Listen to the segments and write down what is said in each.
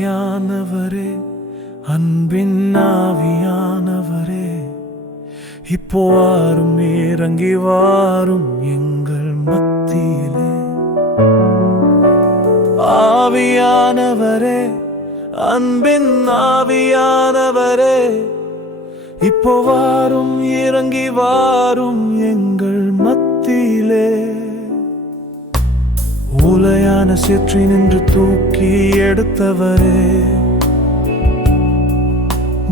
ஆவியானவரே, அன்பின் ஆவியானவரே, இப்போ வாரும், இறங்கி வாரும் எங்கள் மத்தியிலே. ஆவியானவரே, அன்பின் ஆவியானவரே, இப்போ வாரும், இறங்கி வாரும் எங்கள் மத்தியிலே. உலையான சேற்றி நின்று தூக்கி எடுத்தவரே,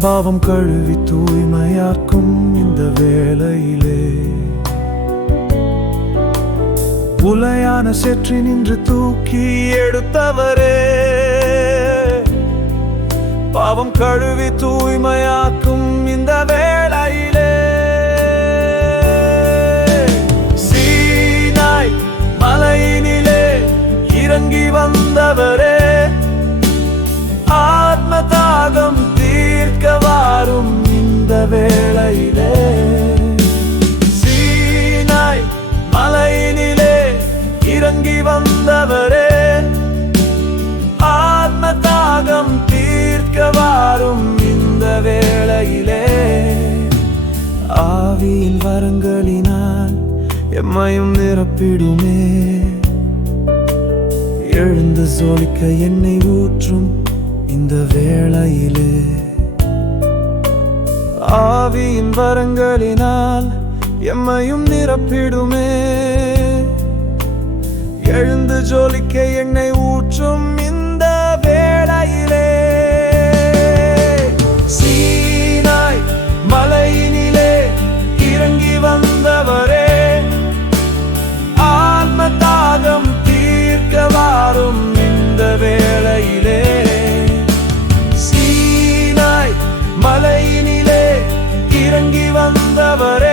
பாவம் கழுவி தூய்மையாக்கும் இந்த வேளையிலே. உலையான சேற்றி நின்று தூக்கி எடுத்தவரே, பாவம் கழுவி தூய்மையாக்கும் இந்த வேளையிலே. சீனாய் மலையினிலே இறங்கி வந்தவரே, ஆத்ம தாகம் தீர்க்க வாரும் இந்த வேளையிலே. சீனாய் மலையினிலே இறங்கி வந்தவரே, ஆத்ம தாகம் தீர்க்க வாரும் இந்த வேளையிலே. ஆவியின் வரங்களினால் எம்மையும் நிரப்பிடுமே, எழுந்து ஜொலிக்க எண்ணெய் ஊற்றும் இந்த வேளையிலே. ஆவியின் வரங்களினால் எம்மையும் நிரப்பிடுமே, எழுந்து ஜொலிக்க எண்ணெய் ஊற்றும் இந்த வேளையிலே. சீனாய் மலையினிலே இறங்கி வந்தவரே, ஆத்ம தாகம் தீர்க்க வாரும் இந்த வேளையிலே. சீனாய் மலையினிலே இறங்கி வந்தவரே,